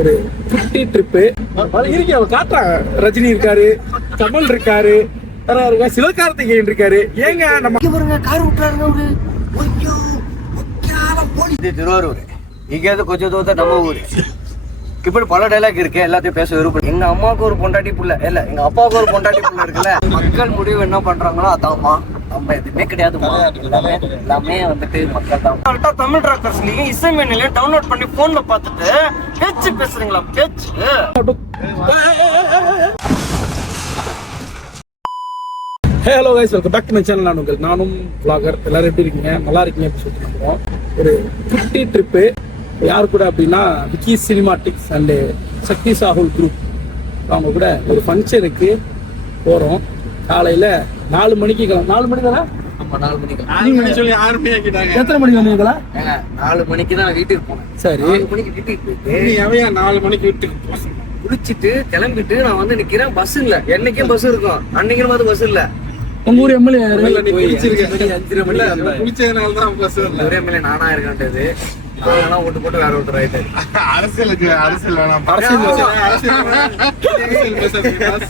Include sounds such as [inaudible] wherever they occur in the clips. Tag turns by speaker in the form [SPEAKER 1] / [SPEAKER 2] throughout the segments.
[SPEAKER 1] ஒரு குட்டி ட்ரிப்பு இருக்கேன் அவன் காட்டுறான் ரஜினி இருக்காரு கமல் இருக்காரு இருக்கா? சிவகார்த்திகேயன் இருக்காரு. ஏங்க நம்ம
[SPEAKER 2] பாருங்க கார் விட்டுறாருங்க
[SPEAKER 3] இது திருவாரூர். இங்கேருந்து கொஞ்சம் தூரத்தை நம்ம ஊர். இப்படி பல டைலாக் இருக்கு எல்லாத்தையும் பேச விருப்பம் எங்க அம்மாவுக்கு ஒரு பொண்டாட்டி புள்ள. இல்ல எங்க அப்பாவுக்கு ஒரு பொண்டாட்டி புள்ள இருக்குல்ல. மக்கள் முடிவு என்ன பண்றாங்களோ அதான்மா நம்ம எதுவுமே கிடையாதுமா எல்லாமே எல்லாமே வந்துட்டு மக்கள் தான் கரெக்டா தமிழ் ராக்கர்ஸ்லயும் இசை மேனிலையும் டவுன்லோட் பண்ணி போன்ல பார்த்துட்டு பேச்சு பேசுறீங்களா? பேச்சு.
[SPEAKER 1] Hello guys welcome back to my channel நான் உங்கள் நானும் vlogger. எல்லாரும் எப்படி இருக்கீங்க? நல்லா இருக்கீங்க அப்படின்னு சொல்லிட்டு நம்புறோம் ஒரு குட்டி ட்ரிப்பு யார் கூட அப்படின்னா Vicky cinematics and Sakthi Sahul group அவங்க கூட ஒரு ஃபங்க்ஷனுக்கு போகிறோம் காலையில் நாலு மணிக்கு கிளம்ப நாலு மணி தானே?
[SPEAKER 3] நம்ம நாலு மணிக்கு.
[SPEAKER 1] நீங்க
[SPEAKER 4] சொல்லி ஆர்மியா ஆக்கிட்டாங்க.
[SPEAKER 1] எத்தனை மணிக்கு வந்தீங்களா
[SPEAKER 3] நாலு மணிக்கு தான் நான் வீட்டுக்கு போனேன்.
[SPEAKER 1] சரி.
[SPEAKER 3] நாலு மணிக்கு வீட்டுக்கு போயிட்டு
[SPEAKER 4] நீ எவையா நாலு மணிக்கு வீட்டுக்கு போ.
[SPEAKER 3] குளிச்சிட்டு கிளம்பிட்டு நான் வந்து நிக்கிறேன். பஸ் இல்ல. என்னைக்கும் பஸ் இருக்கும். அன்னைக்கும் மாதிரி பஸ் இல்ல.
[SPEAKER 1] உங்க ஊர் எம்எல்ஏ
[SPEAKER 4] இல்ல, நீ
[SPEAKER 3] போய்
[SPEAKER 4] குளிச்சிருக்க.
[SPEAKER 3] அஞ்சு மணி, அஞ்சரை மணிக்கு
[SPEAKER 4] இல்ல,
[SPEAKER 3] வந்தேன்.
[SPEAKER 4] குளிச்சதுனால தான் வரல.
[SPEAKER 3] ஒரே மேலே நானா இருக்கேன்றது. ஓட்டு போட்டு வேற ஒருத்தர் ஆயிட்டு
[SPEAKER 4] அரசியலுக்கு அரசியல் வேணாம்.
[SPEAKER 1] அரசியல் வேணாம்.
[SPEAKER 4] அரசியல் வேணாம். அரசியல் பேசாதீங்க, boss.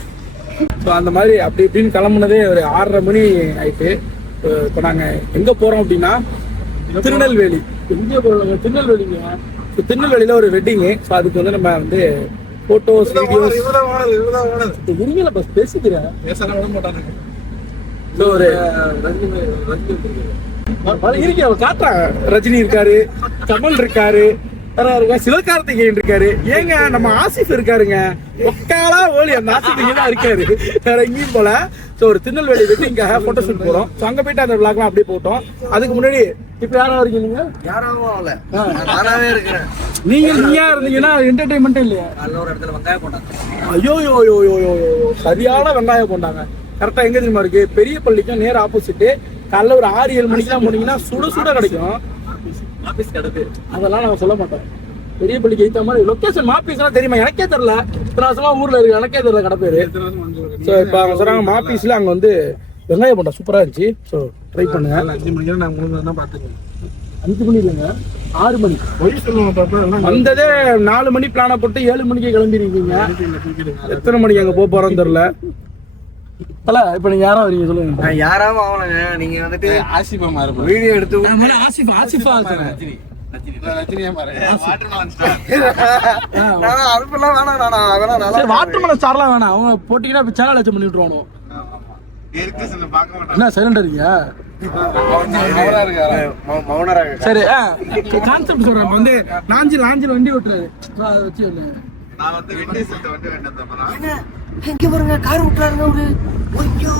[SPEAKER 1] ஸோ அந்த மாதிரி அப்படி இப்படின்னு கிளம்புனதே ஒரு ஆறரை மணி ஆயிட்டு. இப்போ நாங்கள் எங்கே போகிறோம் அப்படின்னா திருநெல்வேலி. எங்கே போகிறோம் திருநெல்வேலிங்க. So, திருநெல்வேலியில் ஒரு வெட்டிங்கு ஸோ அதுக்கு வந்து நம்ம வந்து ஃபோட்டோஸ் வீடியோஸ். இருங்கல பஸ் பேசிக்கிறேன்.
[SPEAKER 4] பேசலாம் விட மாட்டானுங்க.
[SPEAKER 1] ஸோ ஒரு
[SPEAKER 4] ரஜினி ரஜினி.
[SPEAKER 1] இருக்கேன் காட்டுறான் ரஜினி இருக்காரு கமல் இருக்காரு. வேற இருக்கா சிவகார்த்திகேயன் இருக்காரு. ஏங்க நம்ம ஆசிஃப் இருக்காருங்க. ஒக்காலா ஓலி அந்த ஆசிஃப் தான் இருக்காரு. வேற எங்கேயும் போல. ஸோ ஒரு திருநெல்வேலி வெட்டிங்காக ஃபோட்டோ ஷூட் போகிறோம் ஸோ அங்கே போயிட்டு அந்த விளாக்லாம் அப்படியே போட்டோம். அதுக்கு முன்னாடி இப்போ யாரா இருக்கீங்க?
[SPEAKER 3] நானாவே இருக்கிறேன்.
[SPEAKER 1] நீங்க நீயா இருந்தீங்கன்னா என்டர்டைன்மெண்ட்டே இல்லையா.
[SPEAKER 3] ஒரு இடத்துல வெங்காயம் போட்டாங்க.
[SPEAKER 1] ஐயோ யோ யோ யோ. சரியான வெங்காயம் போட்டாங்க. கரெக்டா எங்க தெரியுமா இருக்கு? பெரிய பள்ளிக்கும் நேர் ஆப்போசிட் காலைல ஒரு ஆறு ஏழு மணிக்கெல்லாம் போனீங்கன்னா சுட சுட கிடைக்கும்.
[SPEAKER 3] ஆபீஸ் கிடக்கு.
[SPEAKER 1] அதெல்லாம் நான் சொல்ல மாட்டேன் பெரிய பள்ளிக்கு ஏத்த மாதிரி லொகேஷன் மாப்பீஸ்லாம் தெரியுமா? எனக்கே தெரியல. இத்தனை வருஷமா ஊர்ல இருக்கு. எனக்கே தெரியல கடை பேரு? ஸோ இப்போ அவங்க சொல்றாங்க மாப்பீஸ்ல அங்க வந்து வெங்காயம் போட்டா சூப்பரா இருந்துச்சு. ஸோ ட்ரை பண்ணுங்க.
[SPEAKER 4] அஞ்சு மணிக்கு நான் மூணு தான் பாத்துக்கேன்
[SPEAKER 1] அஞ்சு மணி இல்லைங்க. ஆறு மணி.
[SPEAKER 4] பொய் சொல்லுவாங்க
[SPEAKER 1] வந்ததே நாலு மணி பிளானை போட்டு ஏழு மணிக்கு கிளம்பிருக்கீங்க. எத்தனை மணிக்கு அங்க போக போறோம்னு தெரியல. தல இப்ப நீங்க யாரா வரீங்க சொல்லுங்க.
[SPEAKER 3] நான் யாராவும் ஆகலங்க நீங்க வந்துட்டு
[SPEAKER 4] ஆசிபா மாறுபா.
[SPEAKER 3] வீடியோ எடுத்து
[SPEAKER 1] ஆசிஃப் ஆசிஃபா
[SPEAKER 4] ரஜினியா மாறு.
[SPEAKER 3] நானா அதுக்கெல்லாம் வேணாம் நானா. அதெல்லாம் நல்லா
[SPEAKER 1] சரி வாட்டர் மேல ஸ்டார்லாம் வேணாம். அவங்க போட்டீங்கன்னா இப்ப சேனல் வச்சு பண்ணி விட்டுருவானோ
[SPEAKER 4] இருக்கு சில பார்க்க மாட்டாங்க.
[SPEAKER 1] என்ன சைலண்டா இருக்கீங்க? சரி கான்செப்ட் சொல்றேன் வந்து லாஞ்சில் லாஞ்சில் வண்டி ஓட்டுறாரு அதை வச்சு இல்லை
[SPEAKER 4] நான் வந்து வெட்டி செல்ட்ட
[SPEAKER 2] பாருங்க கார் விட்டுறாருங்க ஒரு ஐயோ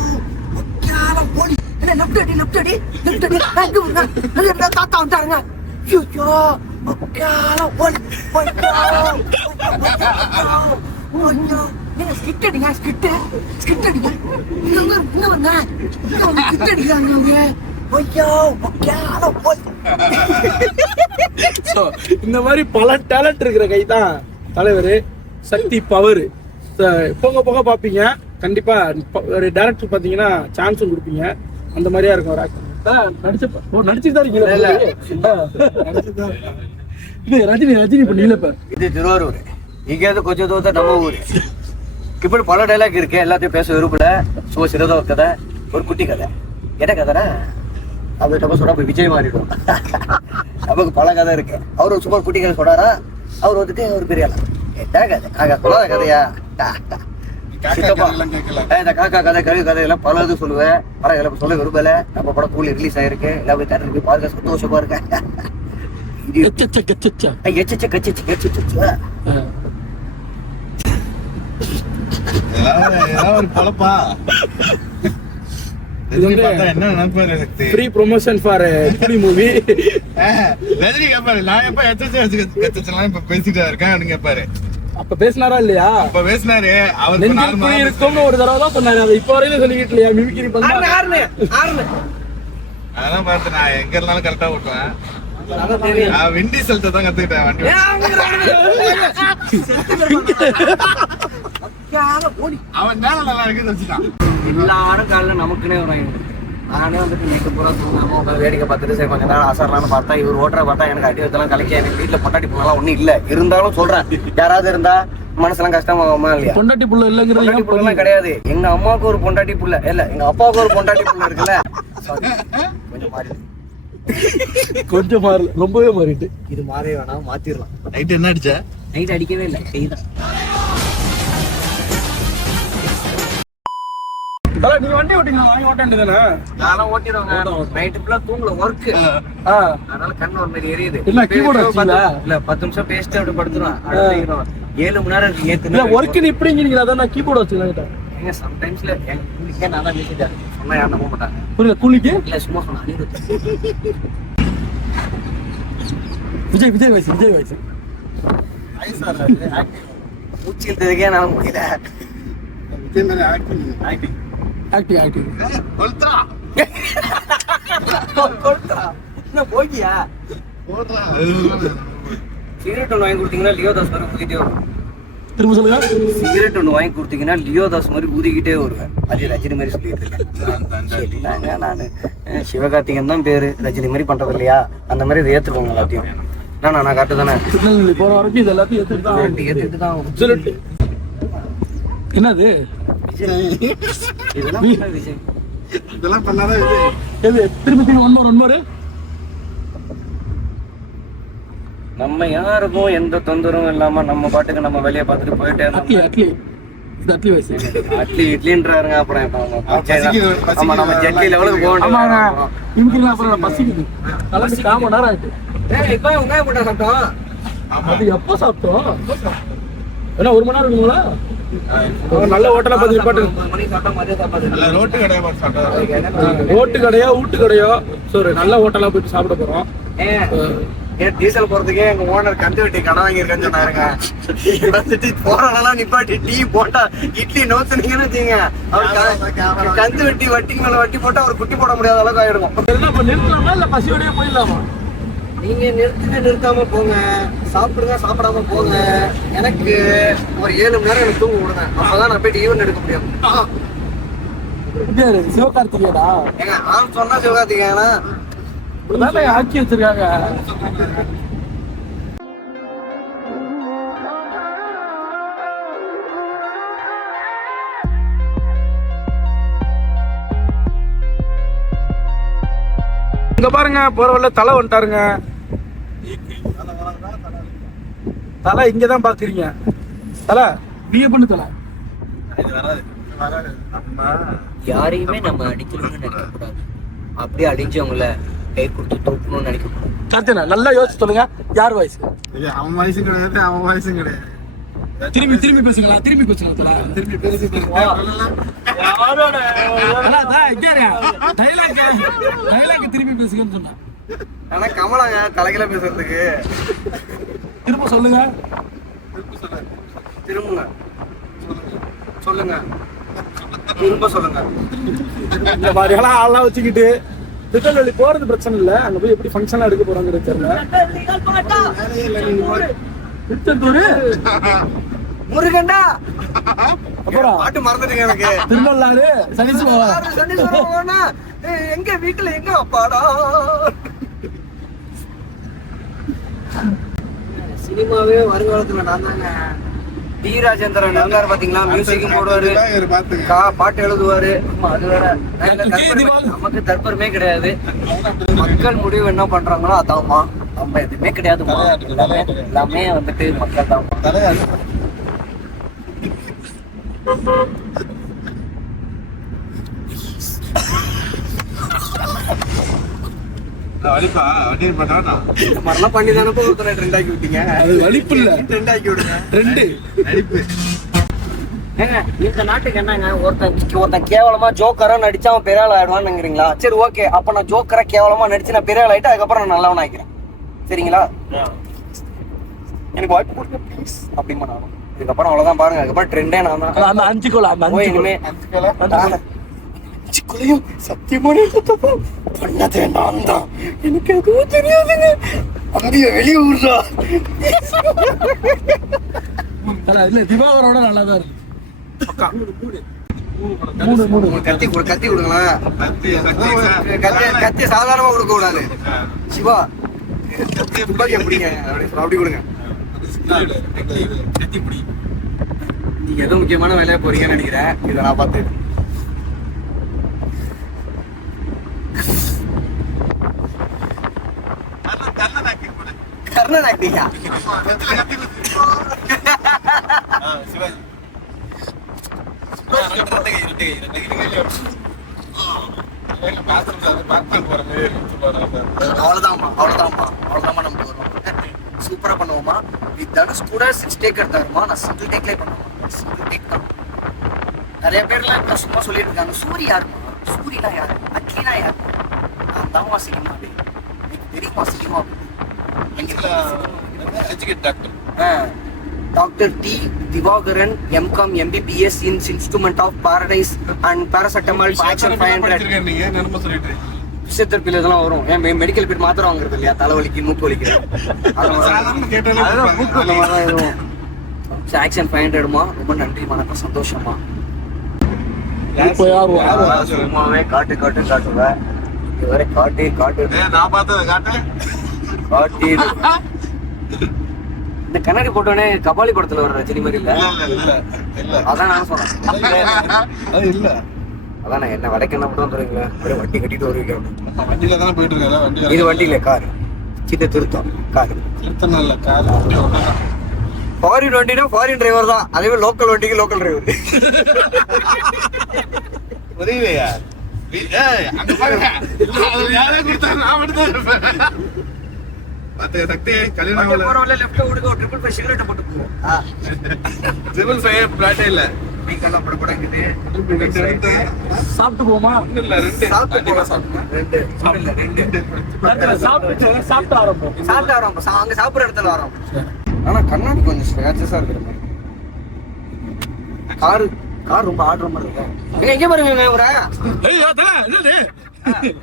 [SPEAKER 2] முக்கியமான போலி. என்ன லெஃப்ட் அடி லெஃப்ட் அடி லெஃப்ட் அடி. அங்க பாருங்க. அங்க இருந்தா தாத்தா வந்துட்டாருங்க ஐயோ முக்கியமான போலீஸ் ஐயோ நீங்க ஸ்கிட் அடிங்க ஸ்கிட் ஸ்கிட் அடிங்க. இங்க வந்து இங்க வந்து இங்க வந்து ஸ்கிட் அடிக்கிறாங்க அவங்க ஐயோ முக்கியமான போலீஸ்
[SPEAKER 1] இந்த மாதிரி பல டேலண்ட் இருக்கிற கை தான் தலைவர். சக்தி பவர் போக போக பார்ப்பீங்க. கண்டிப்பா ப- ஒரு டேரக்டர் பார்த்தீங்கன்னா சான்ஸும் கொடுப்பீங்க. அந்த மாதிரியா இருக்கும் ஒரு ஆக்டர் நடிச்ச ஓ நடிச்சுட்டு தான் இருக்கீங்களா. இது ரஜினி ரஜினி இப்ப
[SPEAKER 3] இது திருவாரூர். இங்கேருந்து கொஞ்சம் தூரத்தை நம்ம ஊர். இப்படி பல டைலாக் இருக்கு. எல்லாத்தையும் பேச விரும்பல. சும்மா சிறத கதை ஒரு குட்டி கதை. என்ன கதைனா அது நம்ம சொன்னா போய் விஜய் மாறிடும் நமக்கு பல கதை இருக்கு. அவர் சும்மா குட்டி கதை சொன்னாரா அவர் வந்துட்டு அவர் பெரிய ஆளா. என்ன கதை காக்கா சொல்லாத கதையா இந்த காக்கா கதை கழுகு கதை எல்லாம் பல இது சொல்லுவேன் படம் எல்லாம் சொல்ல விரும்பல நம்ம படம் கூலி ரிலீஸ் ஆயிருக்கு எல்லாம் போய் தேட்டருக்கு போய் பாருங்க சந்தோஷமா இருக்கேன் எச்சச்ச கச்சச்ச கச்சச்ச
[SPEAKER 4] ஏதாவது ஒரு பொழப்பா? ரஜினி பார்த்தா என்ன நினைப்பாரு?
[SPEAKER 1] Free promotion for Puli movie
[SPEAKER 4] Rajini கேட்பாரு, நான் எப்ப எச்சச்ச எச்சச்ச கச்சச்சலாம் இப்ப பேசிட்டா இருக்கேன். கேட்பாரு.
[SPEAKER 1] அப்ப பேசினாரா இல்லையா?
[SPEAKER 4] அப்ப பேசினாரு, அவர்
[SPEAKER 1] நெஞ்சில் இருக்கும்னு ஒரு தடவை தான் சொன்னாரு. அதை இப்ப வரையிலும் சொல்லிக்கிட்டு இல்லையா? மிமிக்ரி
[SPEAKER 4] அதெல்லாம் பார்த்து நான் எங்க இருந்தாலும் கரெக்டா ஓட்டுவேன். விண்டி தான் கத்துக்கிட்டேன் வண்டி [laughs]
[SPEAKER 2] முக்கியமான போலீஸ்
[SPEAKER 4] அவன் மேல நல்லா இருக்குன்னு வச்சுட்டான்
[SPEAKER 3] எல்லாரும் காலைல நமக்குன்னே வரும் நானே வந்துட்டு நைட்டு பூரா தூங்காம உட்காந்து வேடிக்கை பார்த்துட்டு சரி கொஞ்ச நேரம் அசரலாம்னு பார்த்தா இவர் ஓட்டுற பார்த்தா எனக்கு அடி வச்சலாம் கலைக்க எனக்கு வீட்டில் பொட்டாட்டி பொண்ணெல்லாம் ஒன்றும் இல்லை. இருந்தாலும் சொல்றேன் யாராவது இருந்தா மனசுலாம் கஷ்டமாகுமா இல்லையா?
[SPEAKER 1] பொண்டாட்டி புள்ள
[SPEAKER 3] பொண்டாட்டி
[SPEAKER 1] இல்லைங்கிறது
[SPEAKER 3] புள்ளலாம் கிடையாது. எங்க அம்மாவுக்கு ஒரு பொண்டாட்டி புள்ள இல்ல எங்க அப்பாவுக்கு ஒரு பொண்டாட்டி புள்ள இருக்குல்ல. கொஞ்சம் மாறி.
[SPEAKER 1] கொஞ்சம் மாறல ரொம்பவே மாறிட்டு.
[SPEAKER 3] இது மாறவே வேணாம் மாத்திரலாம்.
[SPEAKER 4] நைட் என்ன அடிச்ச?
[SPEAKER 3] நைட் அடிக்கவே இல்லை செய்தான்
[SPEAKER 1] நீங்க வண்டி ஓட்டிங்க வாங்கி ஓட்ட வேண்டியதானே
[SPEAKER 3] நானும் ஓட்டிடுவாங்க. நைட்டு ஃபுல்லா தூங்கல ஒர்க் அதனால கண்ணு ஒரு மாதிரி எரியுது.
[SPEAKER 1] வச்சீங்களா?
[SPEAKER 3] இல்ல பத்து நிமிஷம் பேசிட்டு அப்படி தூங்கிடுவேன். ஏழு மணி நேரம்
[SPEAKER 1] இல்ல
[SPEAKER 3] ஏத்து
[SPEAKER 1] ஒர்க்கு இப்படிங்கிறீங்களா அதான் நான் கீபோர்டு வச்சுக்கிறேன்
[SPEAKER 3] ஏங்க சம்டைம்ஸ்ல ஊருக்கே நான் தான் பேசிட்டேன் சொன்னா யாரும் நம்ப மாட்டாங்க.
[SPEAKER 1] புரியல கூலிக்கு
[SPEAKER 3] இல்ல சும்மா சொன்னா
[SPEAKER 1] விஜய் விஜய் வயசு விஜய் வயசு
[SPEAKER 3] மூச்சு இழுத்ததுக்கே நான் முடியல.
[SPEAKER 4] ஆக்டிங்
[SPEAKER 1] ஆக்டிங் ஆக்டிங்
[SPEAKER 4] கொளுத்துறா.
[SPEAKER 3] கொடுத்தா என்ன போகியா?
[SPEAKER 4] போடுறா.
[SPEAKER 3] சிகரெட் ஒன்று வாங்கி கொடுத்தீங்கன்னா லியோ தாஸ் மாதிரி ஊதிக்கிட்டே வரும்
[SPEAKER 1] திரும்ப சொல்லுங்க.
[SPEAKER 3] சிகரெட் ஒன்று வாங்கி கொடுத்தீங்கன்னா லியோ தாஸ் மாதிரி ஊதிக்கிட்டே வருவேன். அது ரஜினி மாதிரி சரினாங்க நான்? சிவகார்த்திகன் தான் பேரு. ரஜினி மாதிரி பண்றது இல்லையா? அந்த மாதிரி இதை ஏத்துக்கோங்க எல்லாத்தையும். நான் நான் கரெக்டு தானே?
[SPEAKER 1] போற வரைக்கும் இது எல்லாத்தையும் எடுத்துட்டு தான்.
[SPEAKER 3] ஏத்துட்டு தான்
[SPEAKER 1] என்னது?
[SPEAKER 3] இதெல்லாம் உண்மை விஷயம்.
[SPEAKER 4] இதெல்லாம் பண்ணாதான் இது
[SPEAKER 1] எது திரும்ப திரும்ப ஒன் மோர் ஒன் மோர்
[SPEAKER 3] நம்ம யாருக்கும் எந்த தொந்தரவும் இல்லாம நம்ம பாட்டுக்கு நம்ம வேலையை பார்த்துட்டு போயிட்டே இருந்தோம்
[SPEAKER 1] அட்லி இது அட்லி வயசு.
[SPEAKER 3] அட்லி இட்லின்றாருங்க அப்புறம். ஆமா நம்ம ஜெட்லி லெவலுக்கு போக
[SPEAKER 1] ஆமாங்க.
[SPEAKER 3] வேண்டியது
[SPEAKER 1] இன்னைக்கு அப்புறம் பசிக்குது. கலந்து கால் மணி நேரம் ஆயிட்டு.
[SPEAKER 3] ஏய் இப்போ வெங்காயம் போட்டா சாப்பிட்டோம்.
[SPEAKER 1] அது எப்போ சாப்பிட்டோம்? என்ன ஒரு மணி நேரம் இருக்குங்களா? நல்ல ஹோட்டலா பார்த்து பாட்டு
[SPEAKER 4] ரோட்டு கடையை
[SPEAKER 1] ரோட்டு கடையா வீட்டு கடையா? சரி நல்ல ஹோட்டலா போயிட்டு சாப்பிட போறோம்.
[SPEAKER 3] ஏன் டீசல் போறதுக்கே எங்க ஓனர் கந்து வெட்டி கடன் வாங்கியிருக்கேன்னு சொன்னாருங்க. வந்துட்டு போறதெல்லாம் நிப்பாட்டி டீ போட்டா இட்லி நோத்துனீங்கன்னு வச்சுங்க அவர் கந்து வெட்டி வட்டிக்கு மேல வட்டி போட்டா அவர் குட்டி போட முடியாத அளவுக்கு ஆயிடும்
[SPEAKER 1] என்ன இப்ப நிறுத்தலாமா இல்ல பசியோடய போயிடலாமா?
[SPEAKER 3] நீங்க நிறுத்துங்க நிறுத்தாம போங்க. சாப்பிடுங்க சாப்பிடாம போங்க. எனக்கு ஒரு ஏழு மணி நேரம் எனக்கு தூங்க விடுங்க. அப்பதான் நான் போயிட்டு ஈவன் எடுக்க முடியும்?
[SPEAKER 1] சிவகார்த்திகேயனா?
[SPEAKER 3] ஏங்க ஆள் சொன்னா சிவகார்த்திகேயனா?
[SPEAKER 1] ஆக்கி வச்சிருக்காங்க. இங்க பாருங்க போற வழில தலை வந்துட்டாருங்க. தலை இங்கதான் பாக்குறீங்க. தலை பிஏ பண்ணு தலை.
[SPEAKER 4] இது வராது வராது. நம்ம
[SPEAKER 3] யாரையுமே நம்ம அடிக்கணும்னு நினைக்க கூடாது. அப்படியே அடிஞ்சவங்கள கை கொடுத்து தூக்கணும்னு நினைக்க கூடாது.
[SPEAKER 1] கரெக்டுண்ணா நல்லா யோசிச்சு சொல்லுங்க. யார் வயசு
[SPEAKER 4] இது அவன் வயசும் கிடையாது அவன் வயசும் கிடையாது.
[SPEAKER 1] திரும்பி திரும்பி பேசுங்களா திரும்பி பேசுங்களா தலை.
[SPEAKER 4] திரும்பி பேசி
[SPEAKER 1] திரும்பி பேசுங்கன்னு சொன்னா.
[SPEAKER 3] ஆனா கமலாங்க தலைகில பேசுறதுக்கு.
[SPEAKER 1] திரும்ப சொல்லுங்க.
[SPEAKER 3] திரும்புங்க. சொல்லுங்க. திரும்ப சொல்லுங்க.
[SPEAKER 1] இந்த மாதிரி எல்லாம் ஆள்லாம் வச்சுக்கிட்டு திருநெல்வேலி போறது பிரச்சனை இல்ல. அங்க போய் எப்படி ஃபங்க்ஷன் எடுக்க போறாங்கிறது தெரியல. திருச்செந்தூர்?
[SPEAKER 3] முருகண்டா
[SPEAKER 1] அப்புறம்?
[SPEAKER 3] பாட்டு மறந்துட்டீங்க எனக்கு.
[SPEAKER 1] திருநள்ளாறு சனீஸ்வரன்
[SPEAKER 3] சனீஸ்வரன் எங்க வீட்டுல எங்க அப்பாடா? சினிமாவே வருங்காலத்துல நான் தாங்க. டி. ராஜேந்திரன் இருந்தாரு பாத்தீங்களா? மியூசிக்கும் போடுவாரு. பாட்டு எழுதுவாரு. ஆமா, அது வேற. நமக்கு தற்பெருமே? கிடையாது. மக்கள் முடிவு என்ன பண்றாங்களோ அதான்மா நம்ம எதுவுமே கிடையாதுமா எல்லாமே எல்லாமே வந்துட்டு மக்கள் தான். இந்த மாதிரிலாம் பண்ணி தானே ஒருத்தரை ட்ரெண்ட் ஆக்கி விட்டீங்க.
[SPEAKER 1] அது வலிப்பு இல்ல.
[SPEAKER 3] ட்ரெண்ட் ஆக்கி விடுங்க?
[SPEAKER 1] ரெண்டு.
[SPEAKER 4] நடிப்பு.
[SPEAKER 3] ஏங்க இந்த நாட்டுக்கு என்னங்க? ஒருத்தன் ஒருத்தன் கேவலமா ஜோக்கரா நடிச்சா அவன் பெரிய ஆள் ஆயிடுவான்னுங்கிறீங்களா? சரி ஓகே. அப்ப நான் ஜோக்கரா கேவலமா நடிச்சு நான் பெரிய ஆள் ஆயிட்டு அதுக்கப்புறம் நான் நல்லவன் ஆக்கிறேன் சரிங்களா? எனக்கு வாய்ப்பு கொடுங்க ப்ளீஸ் அப்படிமா நான் இதுக்கப்புறம் அவ்வளவுதான் பாருங்க அதுக்கப்புறம் ட்ரெண்டே நான் தான்.
[SPEAKER 1] அந்த அஞ்சு கோல அந்த
[SPEAKER 3] இனிமே
[SPEAKER 1] கோல. அஞ்சு கோல?
[SPEAKER 3] சிக்குலையும் சத்தியமான தப்பு பண்ணதே நான் தான். எனக்கு எதுவும் தெரியாதுங்க. அங்கேயே வெளியே விடுறா
[SPEAKER 1] இல்ல திவாகரோட நல்லா தான் இருக்கு
[SPEAKER 3] கத்தி கொடு கத்தி
[SPEAKER 4] கத்தி கத்தி
[SPEAKER 3] சாதாரணமா கொடுக்க கூடாது சிவா எப்படிங்க அப்படி அப்படி கொடுங்க. நீங்க ஏதோ முக்கியமான வேலையா போறீங்கன்னு நினைக்கிறேன் இதை நான் பார்த்து கர்ணன் ஆக்டிங்கா
[SPEAKER 4] சிவாஜி
[SPEAKER 3] அவ்வளவுதான்மா அவ்வளவுதான்மா அவ்வளவுதான்மா நம்ம வரும் சூப்பரா பண்ணுவோமா வித் தனுஷ் கூட சிக்ஸ் டேக் எடுத்தாருமா? நான் சிங்கிள் டேக்லேயே பண்ணுவேன். சிங்கிள் டேக் தான். நிறைய பேர்லாம் இப்ப சும்மா சொல்லிட்டு இருக்காங்க. சூரி யாருமா சூரினா யாரு? அட்லினா யாரு? நான் தான்மா சினிமா எனக்கு தெரியுமா cinema doctor D Diwakaran M Com MBBS in instrument of paradise and paracetamol action five hundred பிசியோதெரபில இதெல்லாம் வரும். ஏன் மெடிக்கல் போய் மாத்திரம் வாங்குறது இல்லையா? தலைவலிக்கு மூக்கு வலிக்கு. ஆக்ஷன் ஃபைவ் ஹண்ட்ரடுமா ரொம்ப நன்றி வணக்கம் சந்தோஷமா. சும்மாவே காட்டு காட்டு காட்டுவேன் இதுவரை காட்டு காட்டு.
[SPEAKER 4] நான் பார்த்ததை காட்டு.
[SPEAKER 3] காட்டு [laughs] இந்த கண்ணாடி போட்டோடனே கபாலி படத்துல வர ரஜினி மாதிரி இல்ல. அதான் நான் சொன்னேன்.
[SPEAKER 4] அது இல்ல.
[SPEAKER 3] அதான் நான் என்ன வடக்கு என்ன மட்டும் தருவீங்களா அப்படியே வட்டி கட்டிட்டு வருவீங்க
[SPEAKER 4] வண்டியில தானே போயிட்டு இருக்கல வண்டியில
[SPEAKER 3] இது வண்டி இல்ல கார். சின்ன திருத்தம் கார்.
[SPEAKER 4] எத்தனை இல்ல கார்.
[SPEAKER 3] ஃபாரின் வண்டினா ஃபாரின் டிரைவர் தான். அதே மாதிரி லோக்கல் வண்டிக்கு லோக்கல் டிரைவர்
[SPEAKER 4] புரியலையா? அங்க பாருங்க. யாரோ கொடுத்தாரு, நான் மட்டும் தான் இருப்பேன்.
[SPEAKER 3] லெஃப்ட் ஓடுங்க ஒரு ட்ரிபிள் ஃபைவ் சிகரெட் போட்டு போவோம்.
[SPEAKER 4] Triple five flat ஏ இல்ல.
[SPEAKER 3] நீங்கெல்லாம் படப்படங்குது.
[SPEAKER 1] சாப்பிட்டு போமா
[SPEAKER 4] இல்ல, ரெண்டு.
[SPEAKER 3] சாப்பிட்டு
[SPEAKER 4] சாப்பிடணும்.
[SPEAKER 3] ரெண்டு. இல்ல ரெண்டு.
[SPEAKER 1] சாப்பிட்டு சாப்பிட்டு ஆரம்பம்
[SPEAKER 3] சாப்பிட்டு சா- அங்க சாப்பிடுற இடத்துல வரோம். ஆனா கண்ணாடி கொஞ்சம் ஸ்க்ராச்சஸா இருக்கிற மாதிரி கார் கார் ரொம்ப ஆடுற மாதிரி இருக்கு. ஏங்க, எங்க பாருங்க ஒரு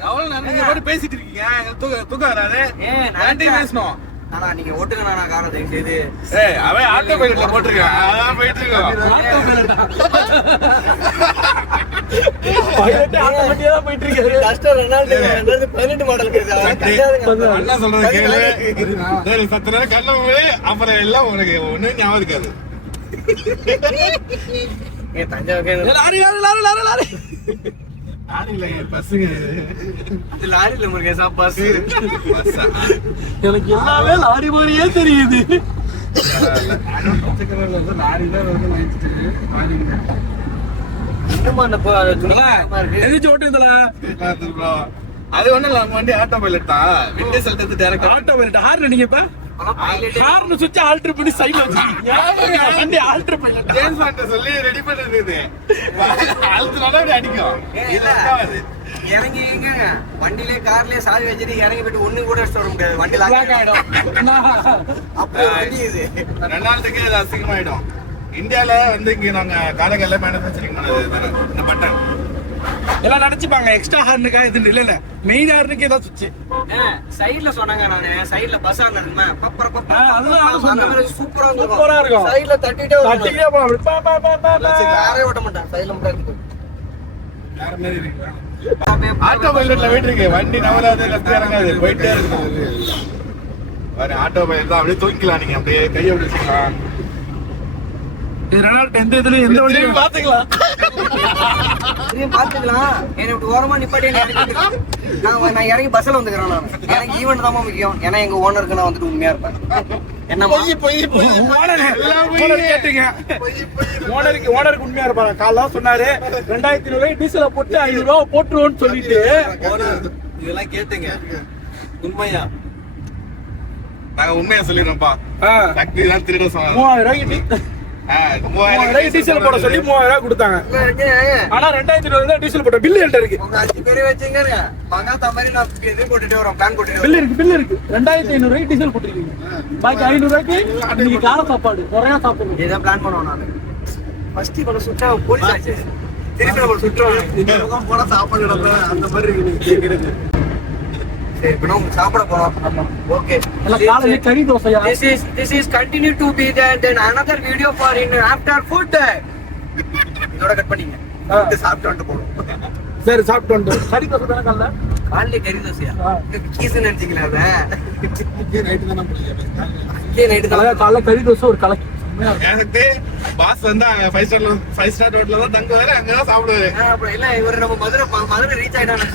[SPEAKER 4] எவ்வளவு நேரம் நீங்க பாட்டு பேசிட்டு இருக்கீங்க? எனக்கு தூக்கம் தூக்கம் வராது
[SPEAKER 3] ஏன்
[SPEAKER 4] நான்டே பேசணும்.
[SPEAKER 3] ஆனா நீங்க ஓட்டுங்க நானா காரை தயவு செய்து
[SPEAKER 4] ஏய் அவன் ஆட்டோ பைலட்ல போட்டிருக்கான் அதான் போயிட்டு இருக்கோம்.
[SPEAKER 1] பைலட் ஆட்டோமேட்டிக்கா தான் போயிட்டு இருக்காரு
[SPEAKER 3] கஷ்டம் ரெண்டாயிரத்தி ரெண்டாயிரத்தி பதினெட்டு கிடையாதுங்க.
[SPEAKER 4] அண்ணா சொல்றது கேளு. சரி சத்து நேரம் கண்ண அப்புறம் எல்லாம் உனக்கு ஒண்ணும் ஞாபகம் இருக்காது.
[SPEAKER 3] ஏன் Thanjavur
[SPEAKER 1] lorry lorry lorry lorry. எனக்கு எல்லாமே லாரி மாதிரியே தெரியுது.
[SPEAKER 4] அது நம்ம வண்டி ஆட்டோ பைலட் தான். விண்டே செல்றது டேரக்டா
[SPEAKER 1] ஆட்டோ பைலட் ஹார்ன்
[SPEAKER 3] ஏ.
[SPEAKER 1] ஹார்ன் சுவிட்ச் ஆல்டர் பண்ணி சைடுல வச்சிருக்கீங்க. வண்டி ஆல்டர் பைலட்
[SPEAKER 4] ஜேம்ஸ் பாண்ட சொல்லி ரெடி பண்ணது இது. அழுத்தினாலும் அப்படி அடிக்கும்.
[SPEAKER 3] இல்ல. இறங்கி எங்கங்க வண்டிலே கார்லயே சாவி வச்சுட்டு இறங்கி போயிட்டு ஒண்ணு கூட எடுத்துட்டு வர முடியாது. வண்டி லாக் ஆயிடும். அப்படியே வண்டி இது.
[SPEAKER 4] ரெண்டாயிரத்துக்கு அது அசிங்கமாயிடும். இந்தியால வந்து இங்க நாங்க காரைக்கால மேனுஃபேக்சரிங் பண்ணது
[SPEAKER 1] எல்லாம் நினைச்சுப்பாங்க எக்ஸ்ட்ரா ஹார்னுக்கா இது இல்ல இல்ல. மெயின் ஹார்னுக்கு ஏதாவது சுவிட்ச்
[SPEAKER 3] சைடுல சொன்னாங்க நானு. சைடுல பஸ் பப்பர
[SPEAKER 1] அதுதான் நானும் சொன்னேன்.
[SPEAKER 3] பப்பர சூப்பரா இருக்கும்
[SPEAKER 1] சூப்பரா இருக்கும்.
[SPEAKER 3] சைடுல தட்டிட்டே வரும்
[SPEAKER 1] தட்டிக்கிட்டே போலாம் அப்படி பா, பா, பா, பா, பா.
[SPEAKER 3] காரே ஓட்ட மாட்டான். சைடுல மட்டும் இருக்கு.
[SPEAKER 4] வேற மாதிரி இருக்கு. ஆட்டோ பைலட்ல போயிட்டு இருக்கு. வண்டி நவராது லெஃப்ட் இறங்காது போயிட்டே இருக்கு வேற ஆட்டோ பைலட் தான். அப்படியே தூக்கிக்கலாம் நீங்க. அப்படியே கையை அப்படி வச்சுக்கலாம்
[SPEAKER 1] இது ரெண்டாயிரத்து எந்த இதுல எந்த வண்டியும் பாத்துக்கலாம்.
[SPEAKER 3] பாத்துக்கலாம். என்ன இப்படி ஓரமா நிப்பாட்டி நான் நான் இறங்கி பஸ்ல வந்துக்கிறேன் நான். எனக்கு ஈவெண்ட் தான் முக்கியம். ஏன்னா எங்க ஓனருக்கு நான் வந்துட்டு உண்மையா இருப்பேன். என்ன
[SPEAKER 4] பொய் பொய்
[SPEAKER 1] கேட்டுங்க. ஓனருக்கு ஓனருக்கு உண்மையா இருப்பாங்க காலைல சொன்னாரு ரெண்டாயிரத்தி ஐநூறு ரூபாய் டீசல போட்டு ஐநூறு ரூபாய் போட்டுருவோம்னு சொல்லிட்டு
[SPEAKER 3] இதெல்லாம் கேட்டுங்க. உண்மையா?
[SPEAKER 4] நாங்க உண்மையா சொல்லிடுறோம்ப்பா. சக்தி தான் திருட சொன்னாங்க.
[SPEAKER 1] மூவாயிரம் ரூபாய்க்கு மூவாயிரம் டீசல் போட சொல்லி மூவாயிரம் ரூபாய் கொடுத்தாங்க. ஆனா ரெண்டாயிரத்தி இருபது தான் டீசல் போட்ட பில்லு என்கிட்ட இருக்கு.
[SPEAKER 3] உங்க அஞ்சு பேரே வச்சுங்க மகாத்தா மாதிரி நான் இது போட்டுட்டு வரோம் பிளான் போட்டுட்டு
[SPEAKER 1] பில்லு இருக்கு பில்லு இருக்கு. ரெண்டாயிரத்தி ஐநூறு ரூபாய்க்கு டீசல் போட்டிருக்கீங்க பாக்கி ஐநூறு ரூபாய்க்கு இன்னைக்கு சாப்பாடு குறையா சாப்பிடுங்க
[SPEAKER 3] இதான் பிளான் பண்ணுவோம் நான். ஃபர்ஸ்ட் இவனை சுற்றா போலீஸ் ஆச்சு. திருப்பி நம்ம சுற்றோம் போனா சாப்பாடு அந்த மாதிரி இருக்கு. சரி இப்போ நம்ம சாப்பிட போறோம். ஓகே
[SPEAKER 1] காலையில கறி தோசையா?
[SPEAKER 3] then another video for in after food. இதோட கட் பண்ணீங்க.
[SPEAKER 1] ஆ.
[SPEAKER 3] சாப்பிட்டு வந்துட்டு போகணும்
[SPEAKER 1] சரி சாப்பிட்டு வந்துட்டு கறி தோசை தானே காலைல?
[SPEAKER 3] காலையில கறி தோசையா?
[SPEAKER 1] ஆ.
[SPEAKER 3] கீசன் நினைச்சிக்கலாம் அதை
[SPEAKER 4] நைட்டு தானே
[SPEAKER 1] கறி தோசை ஒரு கலக்கி.
[SPEAKER 4] எனக்கு பாஸ் வந்து அங்க ஃபைவ் ஸ்டார்ல ஃபைவ் ஸ்டார் ஹோட்டல்ல தான் தங்குவாரு. அங்கதான் சாப்பிடுவாரு.
[SPEAKER 3] ஆ, அப்புறம் இல்ல இவர் நம்ம மதுரை ம- மதுரை ரீச் ஆயிட்டாங்க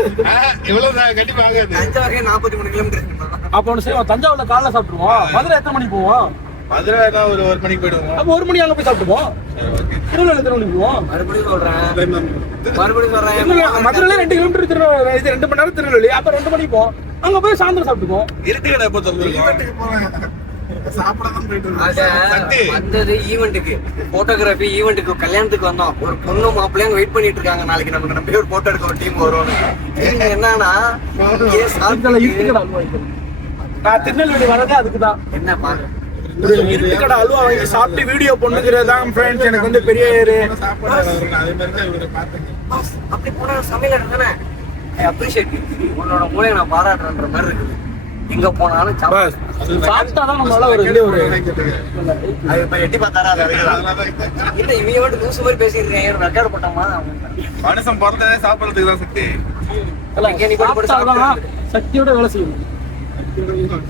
[SPEAKER 3] [laughs]
[SPEAKER 4] இவ்வளவு தான் கண்டிப்பா ஆகாது.
[SPEAKER 3] தஞ்சாவூரே நாற்பத்தி மூணு கிலோமீட்டர்
[SPEAKER 1] அப்போ ஒன்று செய்வோம். தஞ்சாவூர்ல காலைல சாப்பிட்டுருவோம். மதுரை எத்தனை மணிக்கு போவோம்?
[SPEAKER 4] மதுரை ஒரு ஒரு மணிக்கு போயிடுவோம்.
[SPEAKER 1] அப்போ ஒரு மணி அங்க போய் சாப்பிட்டுப்போம். திருநெல்வேலி எத்தனை மணிக்கு போவோம்.
[SPEAKER 3] மறுபடியும் சொல்றேன். மறுபடியும் சொல்றேன்.
[SPEAKER 1] மதுரையில ரெண்டு கிலோமீட்டர் திருநெல்வேலி இது ரெண்டு மணி நேரம் திருநெல்வேலி. அப்ப ரெண்டு மணிக்கு போவோம். அங்க போய் சாயந்தரம் சாப்பிட்டுப்போம்
[SPEAKER 4] இருட்டு கடை எப்போ
[SPEAKER 3] வந்தது ஈவெண்ட்டுக்கு போட்டோகிராஃபி ஈவெண்ட்டுக்கு கல்யாணத்துக்கு வந்தோம். ஒரு பொண்ணு மாப்பிள்ளையும் வெயிட் பண்ணிட்டு இருக்காங்க. நாளைக்கு நமக்கு நம்ம ஒரு போட்டோ எடுக்க ஒரு டீம் வரும் என்னன்னா.
[SPEAKER 1] நான் திருநெல்வேலி வரதே அதுக்குதான்.
[SPEAKER 3] என்ன பாரு
[SPEAKER 1] ஒரு இருட்டுக்கடை அல்வா வாங்கி சாப்பிட்டு வீடியோ பண்ணுங்கிறது தான் ஃப்ரெண்ட்ஸ் எனக்கு வந்து பெரிய ஏறு.
[SPEAKER 3] அப்படி போனா சமையல் தானே? ஐ அப்ரிஷியேட் உன்னோட மூலையை நான் பாராட்டுறன்ற மாதிரி இருக்குது. எங்க போனாலும்
[SPEAKER 1] பஸ்.
[SPEAKER 3] சாப்பிட்டு
[SPEAKER 1] சாப்பிட்டாதான் நம்மளால ஒரு
[SPEAKER 3] எட்டி பார்த்தாரா. இல்ல இவங்க மட்டும் லூசு மாதிரி பேசியிருக்கேன். ரெக்கார்ட் போட்டோமா
[SPEAKER 4] மனுஷன் பிறந்ததே சாப்பிடறதுக்கு தான் சக்தி.
[SPEAKER 1] சக்தியோட வேலை செய்யணும்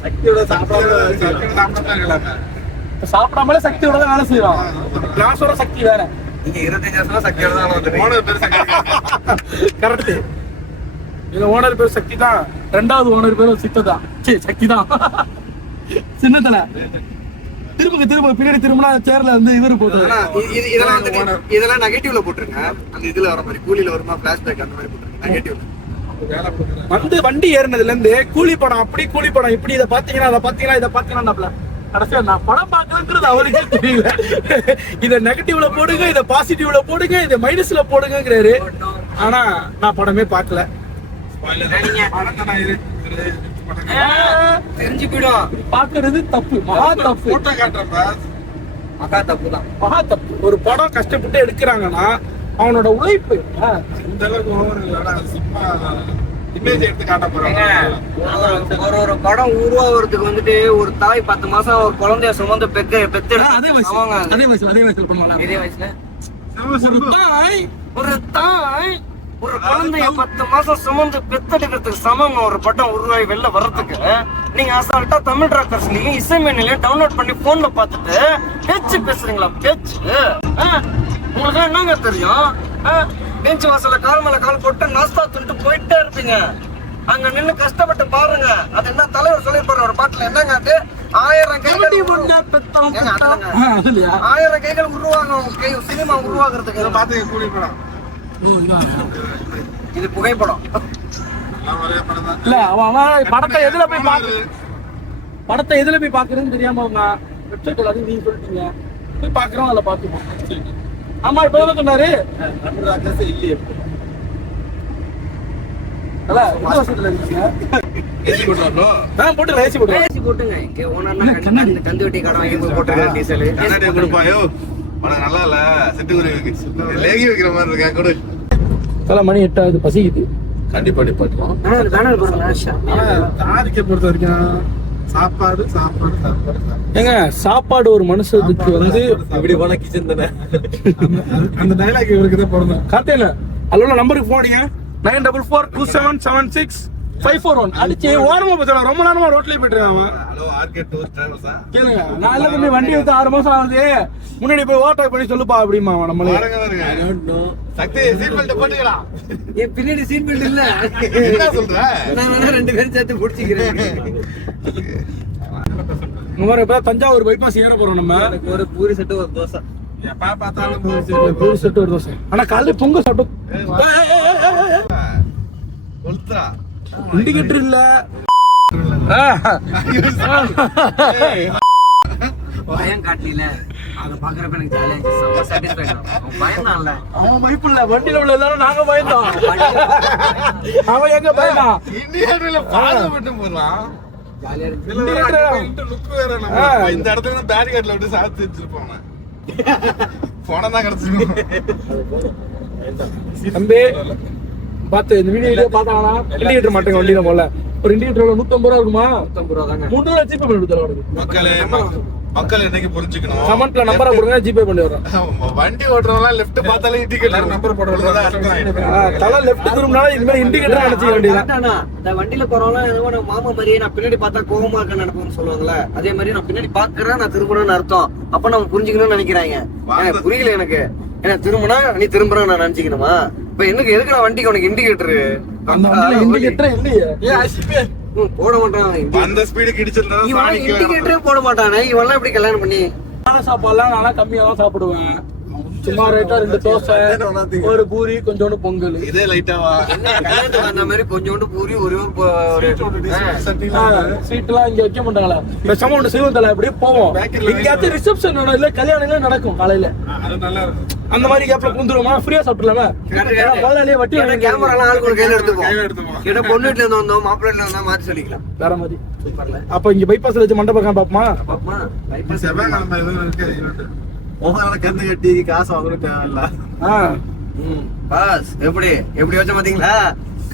[SPEAKER 4] சக்தியோட சாப்பிடாம
[SPEAKER 1] சாப்பிடாமலே சக்தியோட தான் வேலை செய்யறோம் கிளாஸோட சக்தி வேற.
[SPEAKER 3] நீங்க இருபத்தஞ்சு வருஷமா சக்தியோட தான்
[SPEAKER 1] கரெக்ட் எங்க ஓனர் பேர் சக்தி தான் ரெண்டாவது ஓனர் பேரும் சித்ததா சரி சக்தி தான் சின்னத்தல. திரும்புங்க திரும்ப. பின்னாடி திரும்பினா சேர்ல வந்து இவரு போட்டு
[SPEAKER 3] இதெல்லாம் வந்து இதெல்லாம் நெகட்டிவ்ல போட்டுருங்க. அந்த இதுல வர மாதிரி கூலில வருமா பிளாஷ்பேக் அந்த மாதிரி போட்டுருங்க. நெகட்டிவ்ல
[SPEAKER 1] வந்து வண்டி ஏறினதுல இருந்து கூலி படம் அப்படி கூலி படம் இப்படி இதை பாத்தீங்கன்னா அதை பாத்தீங்கன்னா இதை பாத்தீங்கன்னா கடைசியா நான் படம் பார்க்கலங்கிறது அவருக்கே தெரியல. இத நெகட்டிவ்ல போடுங்க இத பாசிட்டிவ்ல போடுங்க இத மைனஸ்ல போடுங்கிறாரு ஆனா நான் படமே பார்க்கல.
[SPEAKER 3] தெரிஞ்சு போயிடும்
[SPEAKER 1] பாக்குறது தப்பு மகா தப்பு.
[SPEAKER 4] போட்டோ காட்டுறப்ப
[SPEAKER 3] மக்கா தப்பு தான்
[SPEAKER 1] மகா தப்பு. ஒரு படம் கஷ்டப்பட்டு எடுக்கிறாங்கன்னா அவனோட உழைப்பு.
[SPEAKER 4] இந்த அளவுக்கு ஓவர் இல்லடா சும்மா இமேஜ் எடுத்து காட்ட
[SPEAKER 3] ஏங்க,
[SPEAKER 4] போறோம்
[SPEAKER 3] ஒரு ஒரு படம் உருவாகிறதுக்கு வந்துட்டு ஒரு தாய் பத்து மாசம் ஒரு குழந்தைய சுமந்து பெத்து பெத்து
[SPEAKER 1] அதே வயசு.
[SPEAKER 3] அவங்க
[SPEAKER 1] அதே வயசுல அதே வயசுல
[SPEAKER 3] இதே வயசுல.
[SPEAKER 1] ஒரு தாய்
[SPEAKER 3] ஒரு தாய் ஒரு குழந்தைய பத்து மாசம் சுமந்து பெத்தெடுக்கிறதுக்கு சமம் ஒரு படம் உருவாகி வெளில வர்றதுக்கு நீங்க அசால்ட்டா தமிழ் ராக்கர்ஸ்லயும் இசைமேனிலையும் டவுன்லோட் பண்ணி போன்ல பார்த்துட்டு பேச்சு பேசுறீங்களா? பேச்சு. ஆ? உங்களுக்கு என்னங்க தெரியும்? பெஞ்ச் வாசல்ல கால் மேல கால் போட்டு நாஸ்தா துண்டு போயிட்டே இருப்பீங்க. அங்க நின்னு கஷ்டப்பட்டு பாருங்க. அது என்ன தலைவர் சொல்லிருப்பாரு ஒரு பாட்டுல என்னங்க அது? ஆயிரம் கைகள் ஆயிரம் கைகள் உருவாகும் கை- சினிமா உருவாக்குறதுக்கு
[SPEAKER 4] பாத்துக்க கூலி படம்.
[SPEAKER 3] இது புகைப்படம்.
[SPEAKER 1] இல்ல அவன் அவன் படத்தை எதுல போய் பாக்கு படத்தை எதுல போய் பாக்குறதுன்னு தெரியாம அவங்க வெப்சைட் கூடாது நீங்க சொல்லிட்டீங்க. போய் பாக்குறோம் அதுல பாத்துப்போம். ஆமா இப்ப என்ன சொன்னாரு?
[SPEAKER 4] இல்லையே
[SPEAKER 3] போட்டுங்க.
[SPEAKER 4] நல்லா இல்ல. செட்டு லேகி வைக்கிற மாதிரி இருக்கா? கொடு.
[SPEAKER 1] தலை மணி எட்டாவது பசிக்குது.
[SPEAKER 4] கண்டிப்பா
[SPEAKER 3] பாருங்க
[SPEAKER 4] தாரிக்க பொறுத்த வரைக்கும் சாப்பாடு சாப்பாடு சாப்பாடு
[SPEAKER 1] ஏங்க சாப்பாடு ஒரு மனுஷத்துக்கு வந்து
[SPEAKER 4] இப்படி போனா கிச்சன் தானே அந்த டைலாக் இவருக்கு தான் பிறந்தோம்
[SPEAKER 1] கார்த்தியல அல்ல நம்பருக்கு ஃபோன் அடிங்க. Nine double four two seven seven six. Five four one அடிச்சு ஓரமா போச்சு. ரொம்ப நேரமா ரோட்லயே போயிட்டு இருக்கான் கேளுங்க. நான் இல்ல தம்பி வண்டி எடுத்து ஆறு மாசம் ஆகுது. முன்னாடி போய் ஓட்டை பண்ணி சொல்லுப்பா அப்படிமா நம்மளே.
[SPEAKER 4] சக்தி சீட் பெல்ட் போட்டுக்கலாம்.
[SPEAKER 3] என் பின்னாடி சீட் பெல்ட் இல்ல.
[SPEAKER 4] என்ன சொல்ற?
[SPEAKER 3] நான் ரெண்டு பேரும் சேர்த்து பிடிச்சிக்கிறேன்.
[SPEAKER 1] மாதிரி இப்ப தஞ்சாவூர் பைபாஸ் ஏற போறோம் நம்ம.
[SPEAKER 3] ஒரு பூரி செட்டு ஒரு தோசை.
[SPEAKER 4] எப்பா பார்த்தாலும்
[SPEAKER 1] பூரி செட்டு. ஒரு தோசை. ஆனா காலையில பொங்க சாப்பிட்டோம்
[SPEAKER 4] கொளுத்துறா
[SPEAKER 1] இண்டிகேட்டர் இல்ல.
[SPEAKER 3] பயம் காட்டல. அதை பாக்குறப்ப எனக்கு ஜாலியா இருந்துச்சு. செம்ம சாட்டிஸ்ஃபைட் பயம் தான் இல்ல.
[SPEAKER 1] அவன் பயப்பு இல்ல. வண்டியில உள்ள எல்லாரும் நாங்க பயந்தோம் அவன் எங்க பயந்தான்
[SPEAKER 4] இந்தியாவில பாதை நம்ம.
[SPEAKER 1] ஆ.
[SPEAKER 4] இந்த இடத்துல பேரிகார்ட்ல விட்டு சாத்தி வச்சிருப்போம் அவனை. போனா [laughs] தான் கிடைச்சிருக்கும்
[SPEAKER 1] தம்பி. பார்த்து இந்த வீடியோ பார்த்தாங்கன்னா இண்டிகேட்டர் மாட்டேங்க வண்டியில போல. ஒரு இண்டிகேட்டர் நூத்தம்பது ரூபா இருக்குமா?
[SPEAKER 3] நூத்தம்பது ரூபா தாங்க.
[SPEAKER 1] முந்நூறு ரூபா சீப்பா பண்ணி கொடுத்துருவாங்க
[SPEAKER 4] மக்களே மக்கள் என்னைக்கு புரிஞ்சுக்கணும்?
[SPEAKER 1] கமெண்ட்ல நம்பரை கொடுங்க ஜிபே பண்ணி வரோம்
[SPEAKER 4] வண்டி ஓட்டுறவங்க லெஃப்ட் பார்த்தாலே இண்டிகேட் நம்பர் போடுறது
[SPEAKER 1] தலை லெஃப்ட் திரும்பினாலும் இனிமேல் இண்டிகேட்டர் நினைச்சிக்க வேண்டியதான்.
[SPEAKER 3] இந்த வண்டியில போறவங்க நம்ம மாமா மாதிரியே நான் பின்னாடி பார்த்தா கோவமா இருக்க நினைப்போம்னு சொல்லுவாங்கல்ல. அதே மாதிரி நான் பின்னாடி பாக்குறேன் நான் திரும்பணும்னு அர்த்தம். அப்ப நம்ம புரிஞ்சுக்கணும்னு நினைக்கிறாங்க. புரியல எனக்கு. ஏன்னா திரும்பினா நீ திரும்புற நான் நினைச்சுக்கணுமா? இப்ப எனக்கு எதுக்கு நான் வண்டிக்கு உனக்கு இண்டிகேட்டர்
[SPEAKER 1] இண்டிகேட்டர் இல்லையே.
[SPEAKER 3] போட மாட்டான்
[SPEAKER 4] அந்த ஸ்பீடுக்கு இடிச்சிருந்தா
[SPEAKER 3] இவன் இண்டிகேட்டரே போட மாட்டானே. இவன்லாம் எப்படி கல்யாணம் பண்ணி?
[SPEAKER 1] சாப்பாடுலாம் நானா கம்மியா தான் சாப்பிடுவேன். சும்மா ரேட்டா ரெண்டு தோசை ஒரு பூரி கொஞ்சோண்டு பொங்கல்.
[SPEAKER 4] இதே லைட்டாவா
[SPEAKER 3] கல்யாணத்துக்கு அந்த மாதிரி கொஞ்சோண்டு பூரி ஒரே ஒரு
[SPEAKER 1] சீட்லாம் இங்க வைக்க மாட்டாங்களா? பேசாம ஒன்று செய்வோம் தலை அப்படியே போவோம். எங்கேயாச்சும் ரிசப்ஷன் இல்ல கல்யாணம் நடக்கும் காலையில.
[SPEAKER 4] அது நல்லா இருக்கும்.
[SPEAKER 1] அந்த மாதிரி கேப்ல பூந்துருமா ஃப்ரீயா சாப்பிடலாமா? ஏன்னா முதலாளியே வட்டி
[SPEAKER 3] கேமராலாம் ஆளுக்கு ஒரு கையில எடுத்துப்போம்
[SPEAKER 4] கையில எடுத்துப்போம்.
[SPEAKER 3] கேட்ட பொண்ணு வீட்டுல இருந்து வந்தோம் மாப்பிள்ளை வீட்டுல இருந்தா மாத்தி சொல்லிக்கலாம்.
[SPEAKER 1] வேற மாதிரி.
[SPEAKER 3] சூப்பர்ல
[SPEAKER 1] அப்ப இங்க பைபாஸ்ல வச்சு மண்டபம் பாப்பமா.
[SPEAKER 3] பாப்பமா
[SPEAKER 4] செவ்வாய்க்கிழமை எதுவும் இருக்கு. உங்களால கந்து கட்டி காசு வாங்கணும் தேவையில்ல.
[SPEAKER 3] பாஸ் எப்படி? எப்படி வச்ச பாத்தீங்களா?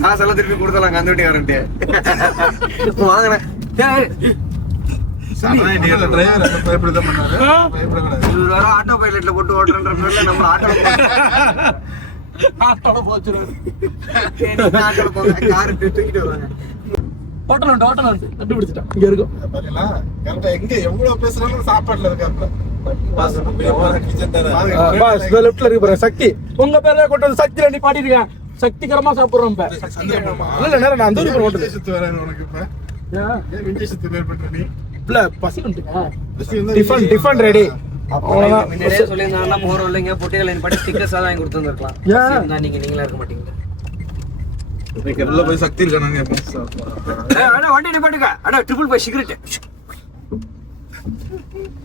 [SPEAKER 3] காசெல்லாம் திருப்பி கொடுத்தலாம் கந்து வெட்டி வரன்ட்டு வாங்கினேன் ஆட்டோ பைலட்ல போட்டு ஓட்டுறன்ற நம்ம ஆட்டோ
[SPEAKER 1] ஆட்டோட
[SPEAKER 3] போங்க. கார் தூக்கிட்டு வருவாங்க
[SPEAKER 1] ஹோட்டல் உண்டு ஹோட்டல் உண்டு. கண்டுபிடிச்சிட்டான் இங்க இருக்கும்
[SPEAKER 4] ஆ எங்க எவ்வளவு பேசுனாலும் சாப்பாட்டுல இருக்காப்ல.
[SPEAKER 1] சக்தி. உங்க பேர்ல கொண்டு வந்து சக்தி ரெண்டு பாடிருக்கேன் சக்திகரமா சாப்பிடுறோம் இப்ப. இல்ல நேரம் நான் அந்த
[SPEAKER 4] வராரு உனக்கு இப்ப.
[SPEAKER 1] இல்ல பசி டிஃபன் டிஃபன் ரெடி. அவ்வளவுதான்.
[SPEAKER 3] முன்னாடியே சொல்லியிருந்தாங்கன்னா போறோம் இல்லைங்க பொட்டிகள் படி ஸ்டிக்கர்ஸ் வாங்கி? இருந்தா நீங்க நீங்களா இருக்க மாட்டீங்க
[SPEAKER 4] போய் சக்தி இருக்கானாங்க
[SPEAKER 3] அண்ணா வண்டி நிப்பாட்டுங்க அண்ணா ட்ரிபிள் பை சிகரெட்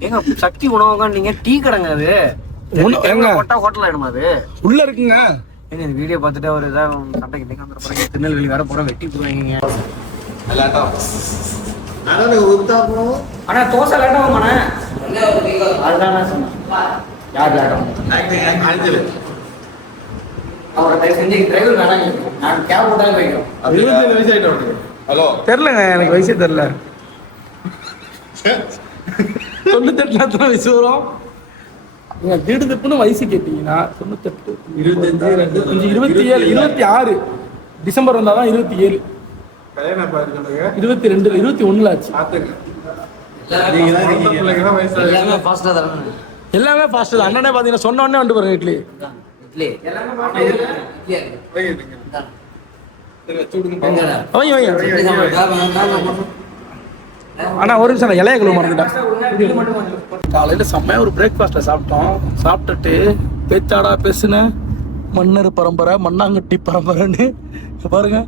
[SPEAKER 3] ஏங்க சக்தி உணவகம் நீங்க டீ கடைங்க அது? போட்டா ஹோட்டல் ஆயிடுமா அது?
[SPEAKER 1] உள்ள இருக்குங்க.
[SPEAKER 3] ஏங்க இந்த வீடியோ பார்த்துட்டு அவர் ஏதாவது சண்டை கிட்டே வந்துட போறீங்க திருநெல்வேலி வேற போற வெட்டி போடுவீங்க. ஆனா தோசை லேட்டாகுமாண்ணே அதுதான் நான் சொன்னேன். யார் லேட்டாகும் அவரை தயவு செஞ்சு டிரைவர் வேணாங்க நான் கேப் போட்டாலும் வைக்கிறோம்
[SPEAKER 4] ஹலோ.
[SPEAKER 1] தெரியலங்க எனக்கு வயசே தெரியல. தொண்ணூத்தெட்டுல எத்தனை வயசு வரும்? நீங்க திடுதிப்புன்னு வயசு கேட்டீங்கன்னா தொண்ணூத்தெட்டு இருபத்தஞ்சு கொஞ்சம் இருபத்தி ஏழு இருபத்தி ஆறு டிசம்பர் வந்தாதான் இருபத்தி ஏழு இருபத்தி ரெண்டு இருபத்தி ஒண்ணுல ஆச்சு.
[SPEAKER 4] பாத்துங்க நீங்க தான்
[SPEAKER 3] எல்லாமே ஃபாஸ்டா தரணும்
[SPEAKER 1] எல்லாமே ஃபாஸ்ட் தான் அண்ணனே பாத்தீங்கன்னா சொன்ன உடனே வந்து பாருங்க இட்லி.
[SPEAKER 3] இட்லி
[SPEAKER 1] வைங்க வைங்க ஆனா ஒரு நிமிஷம் இலைய கழுவ மறந்துட்டேன் காலையில செம்மையா ஒரு பிரேக்ஃபாஸ்ட்ல சாப்பிட்டோம். சாப்பிட்டுட்டு பேச்சாடா பேசுன. மன்னர் பரம்பரை மண்ணாங்கட்டி பரம்பரைன்னு. பாருங்க.